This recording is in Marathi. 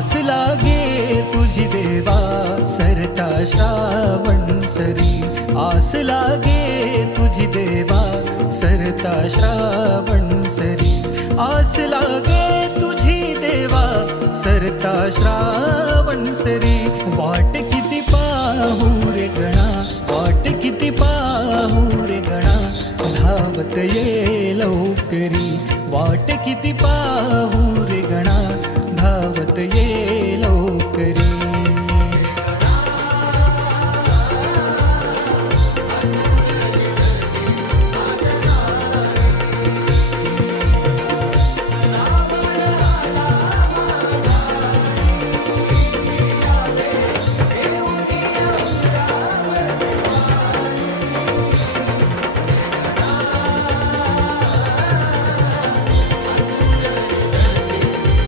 आस लागे तुझी देवा सरता श्रावण सरी, आस लागे तुझी देवा सरता श्रावण सरी, आस लागे तुझी देवा सरता श्रावण सरी। वाट किती पाहू रे गणा, वाट किती पाहू रे गणा, धावत ये लवकरी, वाट किती पाहू रे गणा,